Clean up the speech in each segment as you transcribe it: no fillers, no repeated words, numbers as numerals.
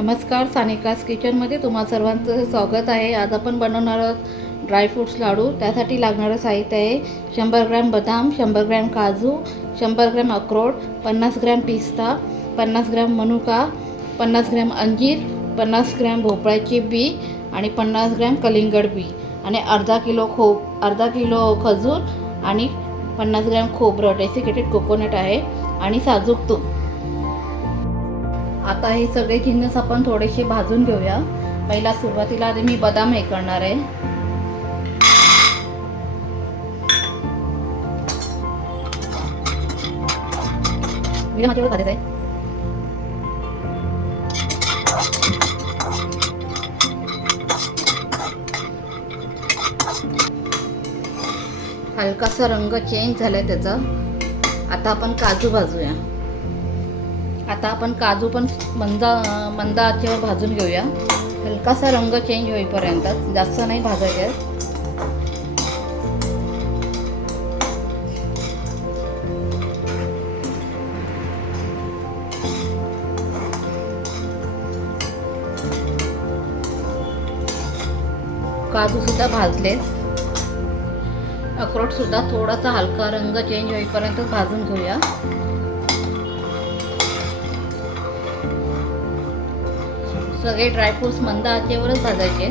नमस्कार, सानिकास किचनमध्ये तुम्हा सर्वांचं स्वागत आहे। आज आपण बनवणार आहोत ड्रायफ्रूट्स लाडू। त्यासाठी लागणारं साहित्य आहे 100 ग्रॅम बदाम, 100 ग्रॅम काजू, 100 ग्रॅम अक्रोड, 50 ग्रॅम पिस्ता, 50 ग्रॅम मनुका, 50 ग्रॅम अंजीर, 50 ग्रॅम भोपळ्याची बी आणि 50 ग्रॅम कलिंगड बी आणि अर्धा किलो खजूर आणि 50 ग्रॅम खोबरं डेसिकेटेड कोकोनट आहे आणि साजूक तूप। आता हे सगळे जिन्नस आपण थोडेसे भाजून घेऊया। पहिला सुरुवातीला आधी मी बदाम हे करणार आहे। मीडियम आचेवर भाजायचं आहे। हलकासा रंग चेंज झालाय त्याचा। आता आपण काजू भाजूया। आता आपण काजू पण मंद आचेवर भाजून घेऊया। हलकासा रंग चेंज होईपर्यंत, जास्त नाही भाजायचे। काजू सुद्धा भाजले। अक्रोड सुद्धा थोडासा हलका रंग चेंज होईपर्यंत भाजून घेऊया। सगळे ड्रायफ्रूट्स मंद आचेवरच भाजायचे।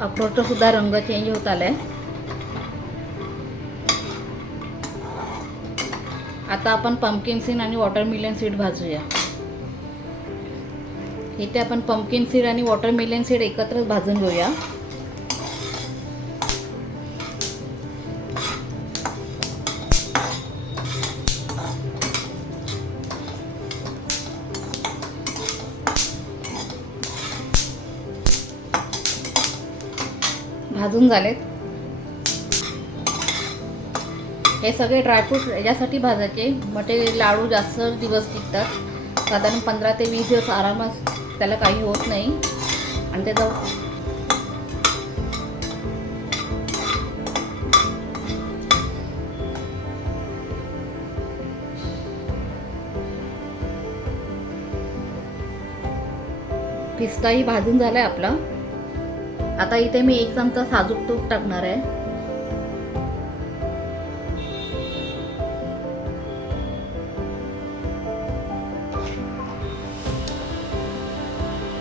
अक्रोडचा सुद्धा रंग चेंज होत आलाय। आता आपण पंपकिन सीड आणि वॉटरमेलन सीड भाजूया। इथे आपण पंपकिन सीड आणि वॉटरमेलन सीड एकत्र भाजून घेऊया। भाजून झालेत। हे सगळे ड्रायफ्रूट याच्यासाठी भाजायचे मग ते लाडू जास्त दिवस टिकतात। साधारण 15 ते 20 दिवस आरामात, त्याला काही होत नाही। आणि त्याचा पिस्ताही भाजून झालाय आपला। आता इथे मी 1 चमचा साजूक तूप टाकणार आहे।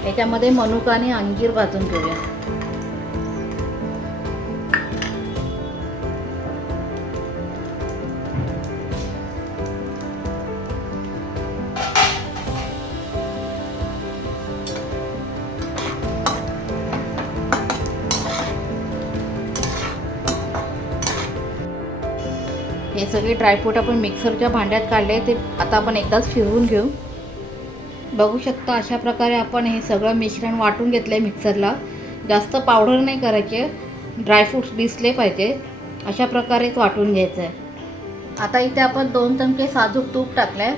याच्यामध्ये मनुका आणि अंजीर भाजून घेऊया। हे सगळे ड्रायफ्रूट आपण मिक्सरच्या भांड्यात काढले, ते आता आपण एकदाच फिरवून घेऊ। बघू शकता अशा प्रकारे आपण हे सगळं मिश्रण वाटून घेतलंय मिक्सरला। जास्त पावडर नाही करायचे, ड्रायफ्रूट्स दिसले पाहिजे अशा प्रकारेच वाटून घ्यायचं आहे। आता इथे आपण 2 चमचे साजूक तूप टाकलंय।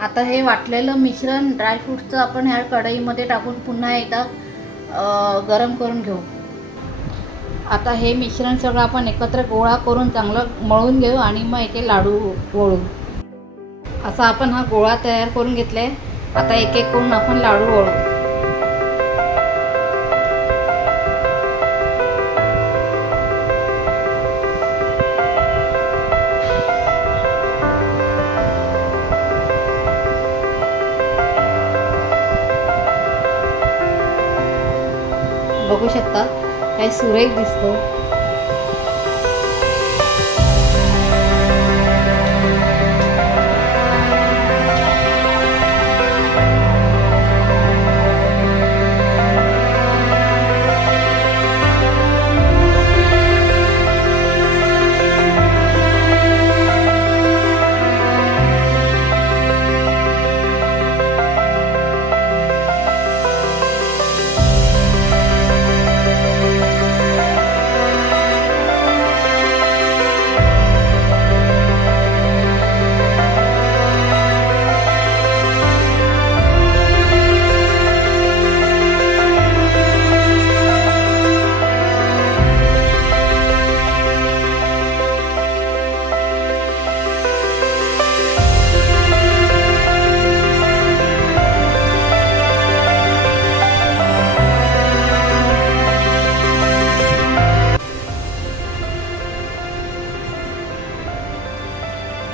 आता हे वाटलेलं मिश्रण ड्रायफ्रूट्सचं आपण ह्या कढईमध्ये टाकून पुन्हा एकदा गरम करून घेऊ। आता हे मिश्रण सगळं आपण एकत्र गोळा करून चांगलं मळून घेऊ आणि मग याचे लाडू वळू। असा आपण हा गोळा तयार करून घेतलाय। आता एक एक करून आपण लाडू वळू। बघू शकता काही सुरेख दिसतो।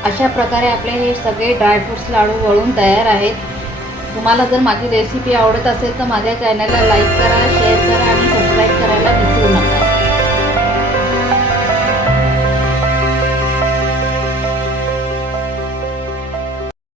अशा प्रकारे आपले हे सगळे ड्रायफ्रूट्स लाडू वळून तयार आहेत. तुम्हाला जर माझी रेसिपी आवडत असेल तर माझ्या चॅनलला लाईक करा, शेअर करा आणि सबस्क्राईब करायला विसरू नका.